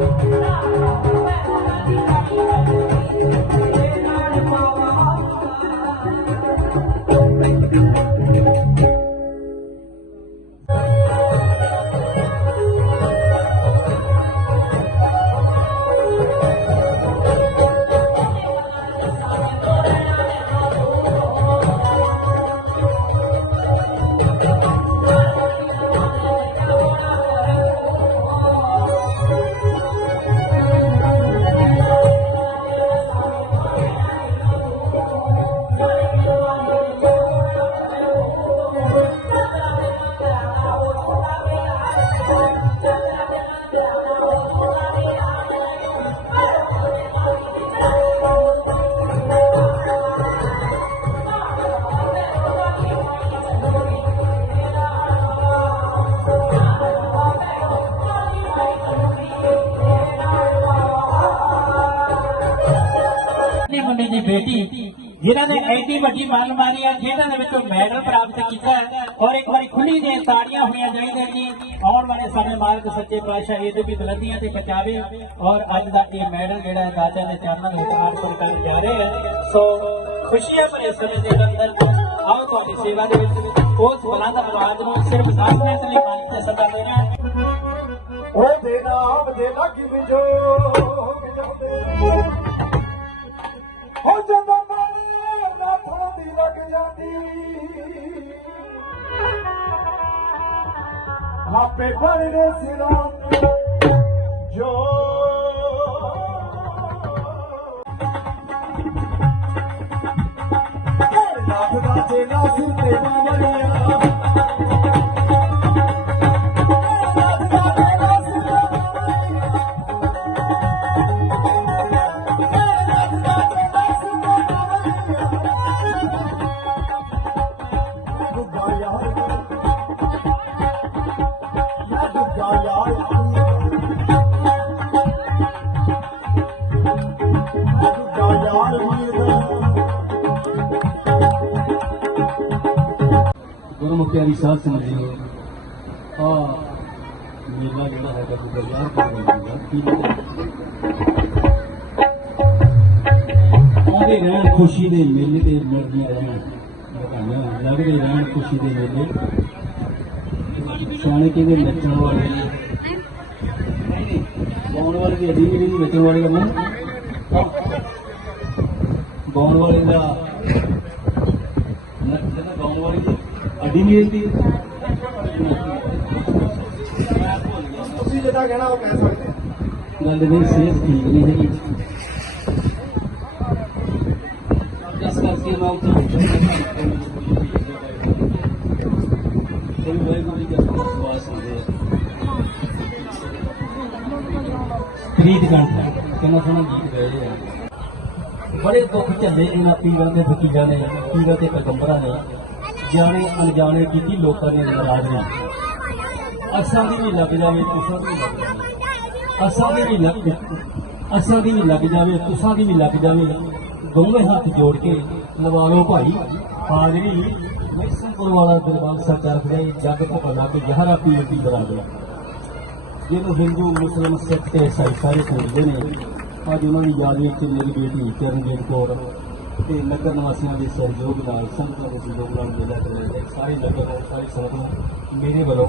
ਨੇ ਮੁੰਡੇ ਦੀ ਬੇਟੀ, ਜਿਨ੍ਹਾਂ ਨੇ ਐਡੀ ਵੱਡੀ ਮਨ ਮਾਰੀ ਹੈ ਖੇਡਾਂ ਦੇ ਵਿੱਚੋਂ ਮੈਡਲ ਪ੍ਰਾਪਤ ਕੀਤਾ ਔਰ ਇੱਕ ਵਾਰੀ ਖੁੱਲੀ ਦੀਆਂ ਤਾੜੀਆਂ ਹੋਣੀਆਂ ਚਾਹੀਦੀਆਂ ਜੀ। ਆਉਣ ਵਾਲੇ ਸਮੇਂ ਮਾਲਕ ਸੱਚੇ ਪਾਤਸ਼ਾਹ ਇਹਦੇ ਵੀ ਬੁਲੰਦੀਆਂ ਤੇ ਪਹੁੰਚਾਵੇ ਔਰ ਅੱਜ ਦਾ ਇਹ ਮੈਡਲ ਜਿਹੜਾ ਹੈ ਦਾਤਾ ਦੇ ਚਰਨਾਂ ਵਿੱਚ ਅਰਪਣ ਕਰਨ ਜਾ ਰਹੇ ਹੈ। ਸੋ ਖੁਸ਼ੀਆਂ ਭਰੇ ਸਮੇਂ ਦੇ ਅੰਦਰ ਆਓ ਤੁਹਾਡੀ ਸੇਵਾ ਦੇ ਵਿੱਚ। ਉਸ ਬੁਲੰਦ ਆਵਾਜ਼ ਨੂੰ ਸਿਰਫ 10 ਮਿੰਟ ਲਈ ਮੰਚ ਤੇ ਸਦਾ ਦੇਣਾ ਉਹਦੇ ਨਾਮ ਦੇ ਲੱਗ ਵਿਜੋ ਪਰਦੇ ਸਿਰਾਂ ਤੇ। ਜੋ। ਨਾਥ ਦਾ ਤੇ ਨਾਸਿਰ ਤੇ ਮਾਮੜਿਆ ਗੁਰਮੁਖਿਆ ਦੀ ਸਾਧ ਸੰਗਤ ਜੀ ਆ ਮੇਲਾ ਜਿਹੜਾ ਹੈਗਾ ਗੁਰੂ ਯਾਰ ਕਰਦਾ ਕੀ ਆਦੇ ਰਹਿਣ ਖੁਸ਼ੀ ਦੇ ਮੇਲੇ ਤੇ ਮਿਲਦੀਆਂ ਰਹਿਣ ਬਤਾਈਆਂ ਲੱਗਦੇ ਰਹਿਣ ਖੁਸ਼ੀ ਦੇ ਮੇਲੇ ਸਿਆਣੇ ਕਹਿੰਦੇ ਨੱਚਣ ਵਾਲੇ ਗਾਉਣ ਵਾਲੇ ਦੀ ਅੜੀ ਨਹੀਂ ਨੱਚਣ ਵਾਲੇ ਦਾ ਮੂੰਹ ਗਾਉਣ ਵਾਲੇ ਦਾ ਨੱਚ ਜਿਹੜਾ ਗਾਉਣ ਵਾਲੀ ਰਹਿੰਦੀ ਤੁਸੀਂ ਜਿੱਦਾਂ ਕਹਿਣਾ ਉਹ ਕਹਿ ਸਕਦੇ ਆ। ਗੱਲ ਨਹੀਂ ਸਿਹਤ ਠੀਕ ਨਹੀਂ ਹੈਗੀ। ਇਸ ਕਰਕੇ ਮੈਂ ਉੱਥੇ ਕੋਈ ਵਾਹਿਗੁਰੂ ਜੀ ਦਾ ਵਿਸ਼ਵਾਸ ਹੁੰਦੇ ਆ ਪ੍ਰੀਤ ਗੰਢ ਕਿੰਨਾ ਸੋਹਣਾ ਗੀਤ ਗਾਏ ਆ ਬੜੇ ਦੁੱਖ ਝੱਲੇ ਇਹਨਾਂ ਪੀਰਾਂ ਦੇ ਫਕੀਰਾਂ ਨੇ ਪੀਰਾਂ ਤੇ ਪੈਗੰਬਰਾਂ ਨੇ ਜਾਣੇ ਅਣਜਾਣੇ ਕੀਤੀ ਲੋਕਾਂ ਦੀਆਂ ਨਾਰਾਜ਼ੀਆਂ ਅਸਾਂ ਦੀ ਵੀ ਲੱਗ ਜਾਵੇ, ਤੁਸਾਂ ਦੀ ਲੱਗ ਜਾਵੇ। ਅਸਾਂ ਦੀ ਵੀ ਲੱਗ ਅਸਾਂ ਦੀ ਵੀ ਲੱਗ ਜਾਵੇ, ਤੁਸਾਂ ਦੀ ਵੀ ਲੱਗ ਜਾਵੇ। ਦੋਵੇਂ ਹੱਥ ਜੋੜ ਕੇ ਲਵਾ ਲਓ ਭਾਈ, ਹਾਜ਼ਰੀ ਮੈਸਨਪੁਰ ਵਾਲਾ ਦਰਬਾਰ ਸਰਕਾਰ ਖੜਾਈ ਜੱਗ ਭਲਾ ਕੇ ਜਹਰਾ ਪੀਰ ਦੀ ਬਰਾਬਰ ਜਿਹਨੂੰ ਹਿੰਦੂ, ਮੁਸਲਮਾਨ, ਸਿੱਖ ਤੇ ਈਸਾਈ ਸਾਰੇ ਪੂਜਦੇ ਨੇ। ਅੱਜ ਉਹਨਾਂ ਦੀ ਯਾਦ ਵਿੱਚ ਮੇਰੀ ਬੇਟੀ ਚਰਨਜੀਤ ਕੌਰ ਤੇ ਨਗਰ ਨਿਵਾਸੀਆਂ ਦੇ ਸਹਿਯੋਗ ਨਾਲ ਸੰਗਤਾਂ ਦੇ ਸਹਿਯੋਗ ਨਾਲ ਮੇਲਾ ਕਰੇ ਸਾਰੇ ਨਗਰ ਨੂੰ ਸਾਰੀ ਸੰਗਤ ਨੂੰ ਮੇਰੇ ਵੱਲੋਂ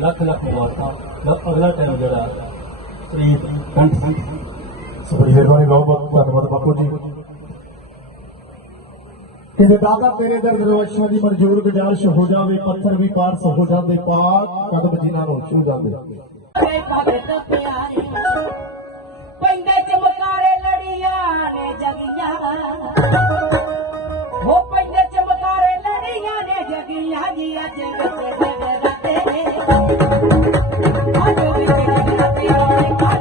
ਲੱਖ ਲੱਖ ਮੁਬਾਰਕਾਂ ਦਾ ਅਗਲਾ ਟਾਈਮ ਜਿਹੜਾ ਪ੍ਰੀਤ ਕੰਠ ਸੋ ਬੜੀ ਮਿਹਰਬਾਨੀ ਬਹੁਤ ਬਹੁਤ ਧੰਨਵਾਦ ਬਾਪੂ ਜੀ। ਕਿ ਦਾਦਾ ਤੇਰੇ ਦਰਦ ਰੋਸ਼ਾਂ ਦੀ ਮਨਜ਼ੂਰ ਗੁਜ਼ਾਰਿਸ਼ ਹੋ ਜਾਵੇ ਪੱਥਰ ਵੀ ਪਾਰਸ ਹੋ ਜਾਂਦੇ ਪਾਕ ਕਦਮ ਜਿਨ੍ਹਾਂ ਨੂੰ ਛੂ ਜਾਂਦੇ। ਪੈਂਦੇ ਚਮਕਾਰੇ رے جگیاں ہو پیندے چمکارے ندیاں نے جگیاں دیا جیتے دگ دگ دتے ہو جیتے جگیاں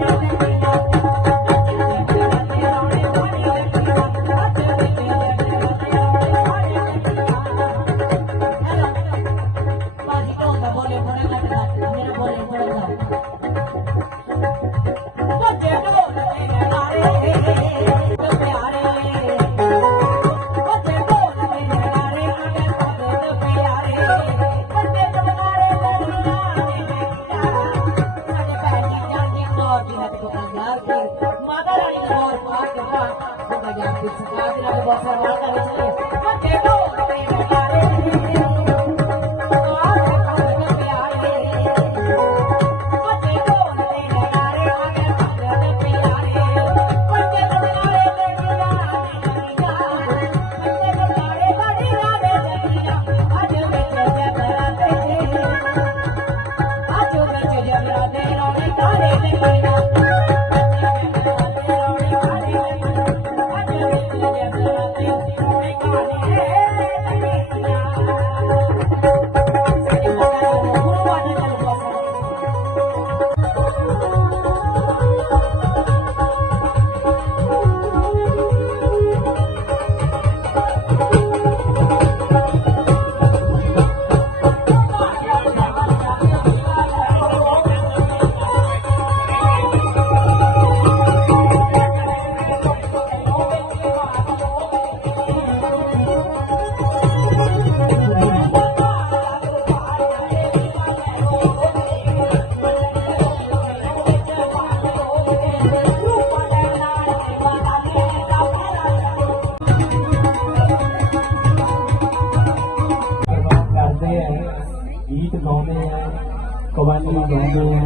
ਗਾਉਂਦੇ ਆ,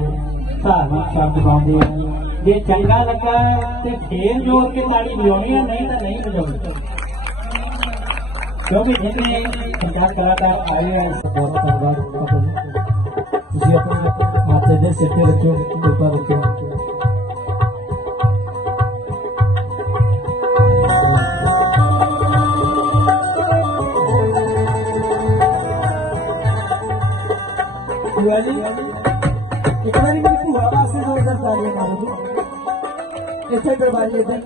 ਧਾਰਮਿਕ ਸ਼ਬਦ ਗਾਉਂਦੇ ਆ। ਜੇ ਚੰਗਾ ਲੱਗਾ ਤੇ ਫੇਰ ਜੋਰ ਕੇ ਤਾੜੀ ਵਜਾਉਣੀ ਆ, ਨਹੀਂ ਤਾਂ ਨਹੀਂ ਵਜਾਉਣੀ। ਕਿਉਂਕਿ ਜਿੰਨੇ ਪੰਜਾਬ ਕਲਾਕਾਰ ਆਏ ਆ ਬਹੁਤ ਧੰਨਵਾਦ ਤੁਸੀਂ ਆਪਣੇ ਮਾਤੇ ਦੇ ਸਿਰ ਤੇ ਰੱਖੋ ਕਿਰਪਾ ਰੱਖੋ ਭੂਆ ਜੀ ਇੱਕ ਵਾਰੀ ਮੇਰੀ ਭੂਆ ਵਾਸਤੇ ਦੋ ਹਜ਼ਾਰ ਤਾਲੀਆਂ ਇੱਥੇ ਦਰਬਾਰੀ ਇੱਥੇ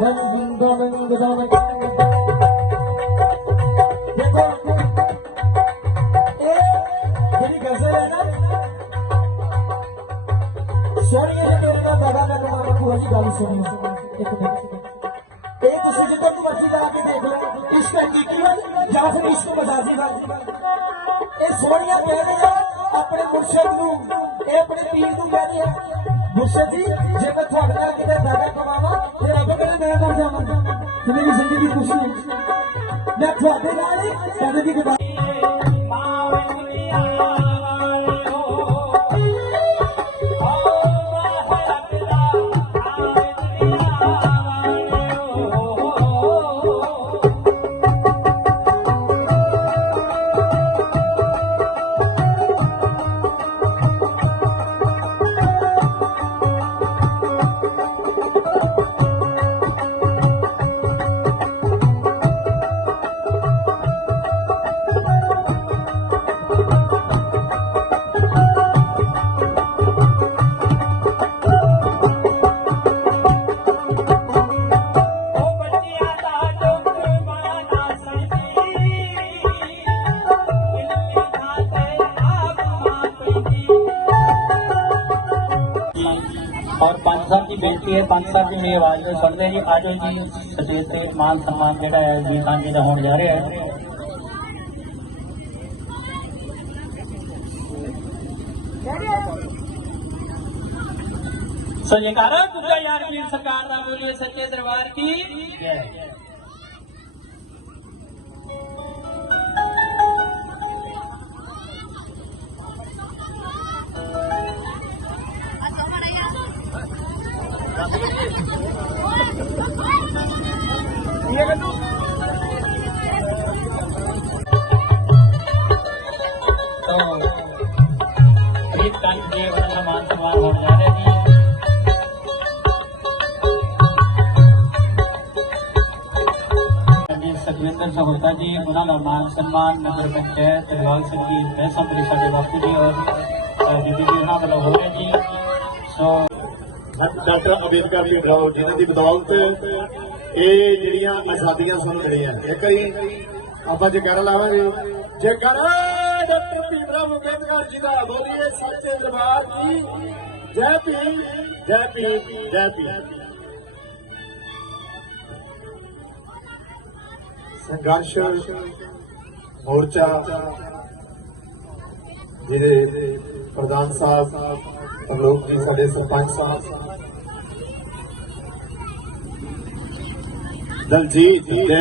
ਦੰਗ ਦੰਗ ਦੰਗ ਦੰਗ ਦੇਖੋ ਇਹ ਜਿਹੜੀ ਗਜ਼ਲ ਹੈ ਨਾ ਸੋਹਣੀਏ ਜੇ ਮੇਰੇ ਨਾਲ ਬਾਬਾ ਦਾ ਨਾਮ ਰੱਖੋ ਜੀ ਗੱਲ ਸੁਣਿਓ ਇੱਕ ਮਿੰਟ ਇਹ ਤੁਸੀਂ ਜਿੱਦਾਂ ਨੂੰ ਮਰਜ਼ੀ ਲਾ ਕੇ ਦੇਖ ਲਓ ਇਸ ਹਕੀਕੀ ਵੱਲ ਜਾਂ ਫਿਰ ਇਸ਼ਕ ਮਜ਼ਾਜੀ ਵੱਲ ਇਹ ਸੋਹਣੀਆਂ ਕਹਿੰਦੇ ਆਪਣੇ ਮੁਰਸ਼ਦ ਨੂੰ। ਇਹ ਆਪਣੇ ਪੀਰ ਨੂੰ ਕਹਿੰਦੇ ਆ ਮੁਰਸ਼ਦ ਜੀ ਜੇ ਮੈਂ ਤੁਹਾਡੇ ਨਾਲ ਕਿਤੇ ਦਾਦਾ ਕਮਾਵਾਂ ਤੇ ਰੱਬ ਕਰੇ ਮੈਂ ਮਰ ਜਾਵਾਂ। ਤੇ ਮੇਰੀ ਜ਼ਿੰਦਗੀ ਖੁਸ਼ੀ ਮੈਂ ਤੁਹਾਡੇ ਨਾਲ ਹੀ ਕਦੇ ਵੀ ਸਾਹਿਬ ਦੀ ਬੇਨਤੀ ਹੈ ਪੰਜ ਸਾਹਿਬ ਜੀ, ਮੇਰੀ ਆਵਾਜ਼ ਨੂੰ ਸੁਣਦੇ ਜੀ। ਆਜੋ ਜੀ ਸਟੇਜ ਤੇ ਮਾਨ ਸਨਮਾਨ ਜਿਹੜਾ ਹੈ, ਜੀ ਸਾਂਝੇ ਦਾ ਹੋਣ ਜਾ ਰਿਹਾ ਹੈ। ਸੋ ਜੈਕਾਰਾ ਗੁੱਗਾ ਯਾਰ ਵੀਰ ਸਰਕਾਰ ਦਾ, ਬੋਲੀਏ ਸੱਚੇ ਦਰਬਾਰ ਕੀ? ਜੈ। ਦਾ ਮਾਨ ਸਨਮਾਨ ਨਗਰ ਪੰਚਾਇਤ ਦਿਲਵਾਗ ਸਿੰਘ ਜੀ ਮਹਿਸਮ ਦੇ ਬਾਪੂ ਜੀ ਔਰ ਬੀਬੀ ਜੀ ਉਹਨਾਂ ਵੱਲੋਂ ਹੋ ਰਿਹਾ ਜੀ। ਸੋ ਡਾਕਟਰ ਅੰਬੇਦਕਰ ਜੀ ਰਾਓ ਜਿਨ੍ਹਾਂ ਦੀ ਬਦੌਲਤ ਇਹ ਜਿਹੜੀਆਂ ਆਜ਼ਾਦੀਆਂ ਸਾਨੂੰ ਮਿਲੀਆਂ ਇੱਕ ਵਾਰੀ ਆਪਾਂ ਜੈਕਾਰਾ ਲਾਵਾਂਗੇ। ਜੈਕਾਰਾ ਡਾਕਟਰ ਭੀਮਰਾਵ ਅੰਬੇਦਕਰ ਜੀ ਦਾ ਬੋਲੀਏ ਸੱਚੇ ਦਰਬਾਰ ਦੀ ਜੈ ਭੀਮ ਜੈ ਭੀਮ ਜੈ ਭੀਮ। ਸੰਘਰਸ਼ ਮੋਰਚਾ ਜਿਹਦੇ ਪ੍ਰਧਾਨ ਸਾਹਿਬ ਲੋਕ ਜੀ ਸਾਡੇ ਸਰਪੰਚ ਸਾਹਿਬ। ਦਲਜੀਤ ਹੈ।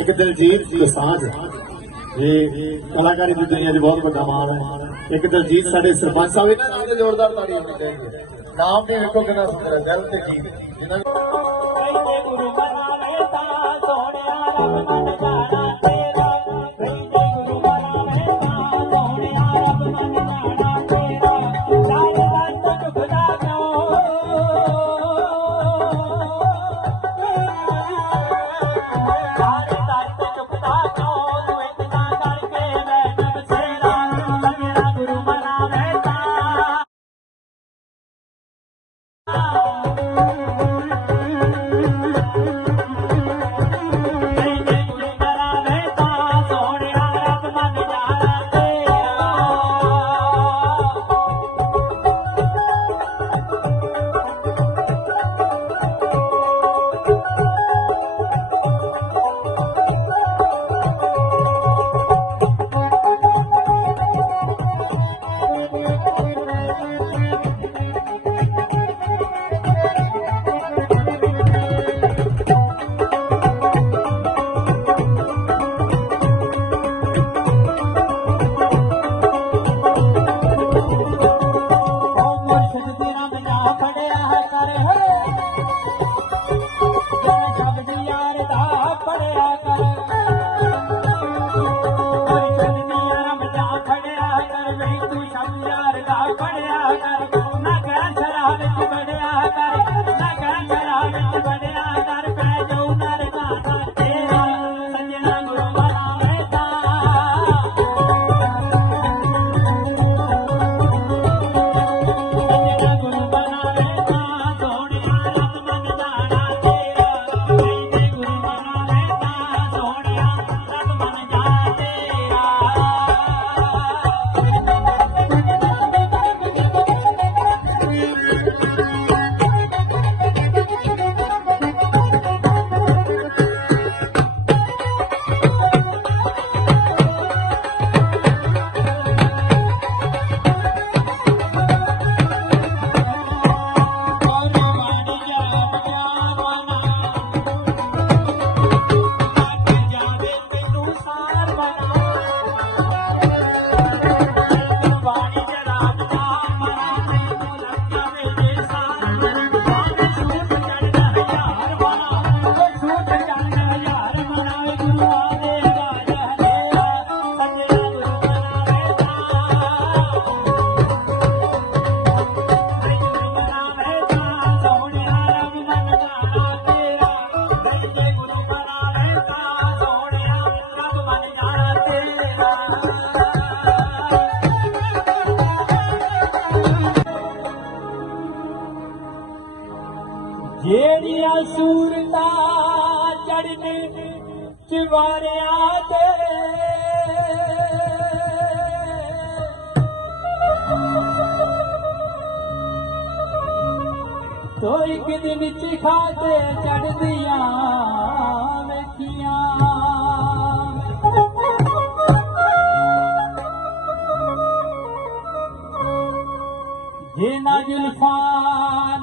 ਇੱਕ ਦਿਲਜੀਤ ਦਸਾਂਝ ਇਹ ਕਲਾਕਾਰੀ ਦੀ ਦੁਨੀਆ 'ਚ ਬਹੁਤ ਵੱਡਾ ਨਾਮ ਹੈ। ਇੱਕ ਦਿਲਜੀਤ ਸਾਡੇ ਸਰਪੰਚ ਸਾਹਿਬ ਇਹਨਾਂ ਨਾਲ ਤੇ ਜ਼ੋਰਦਾਰ ਤਾੜੀ ਹੋਣੀ ਚਾਹੀਦੀ ਹੈ। ਨਾਮ ਵੀ ਵੇਖੋ ਕਿੰਨਾ ਸੁੰਦਰ ਹੈ ਦਿਲ ਤੇ ਗੀਤ ਜਿਨ੍ਹਾਂ تون هڪ دي کاڌي چڙهد جن انسان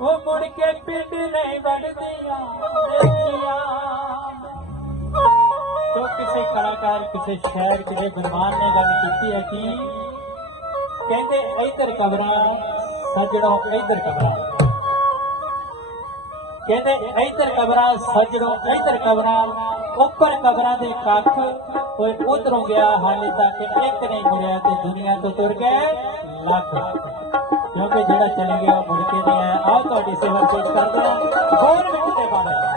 ਉਹ ਮੁੜ ਕੇ ਪਿੰਡ ਨਹੀਂ ਵੜਦੀਆਂ ਤੋ ਕਿਸੇ ਕਲਾਕਾਰ, ਕਿਸੇ ਸ਼ਾਇਰ, ਕਿਸੇ ਗੁਰਮਾਨ ਨੇ ਗੱਲ ਕੀਤੀ ਹੈ ਕਿ ਕਹਿੰਦੇ, ਇਧਰ ਕਬਰਾਂ ਸਜਣਾ, ਇਧਰ ਕਬਰਾਂ ਕਹਿੰਦੇ, ਇਧਰ ਕਬਰਾਂ ਸਜਣਾ, ਇਧਰ ਕਬਰਾਂ ਉੱਪਰ ਕਬਰਾਂ ਦੇ ਕੱਖ ਕੋਈ ਉਧਰੋਂ ਗਿਆ, ਹਾਲੇ ਤੱਕ ਇੱਕ ਨਹੀਂ ਮਿਲਿਆ ਤੇ ਦੁਨੀਆ ਤੋਂ ਤੁਰ ਗਏ ਲੱਖ। ਕਿਉਂਕਿ ਜਿਹੜਾ ਚਲੇ ਗਿਆ ਉਹ ਮੁੜ ਕੇ ਨਹੀਂ ਆਇਆ ਆਹ ਤੁਹਾਡੀ ਸੇਵਾ ਚੇਕ ਕਰ ਦੇਣਾ ਹੋਰ ਮਿੰਟ ਤੇ ਬਾਅਦ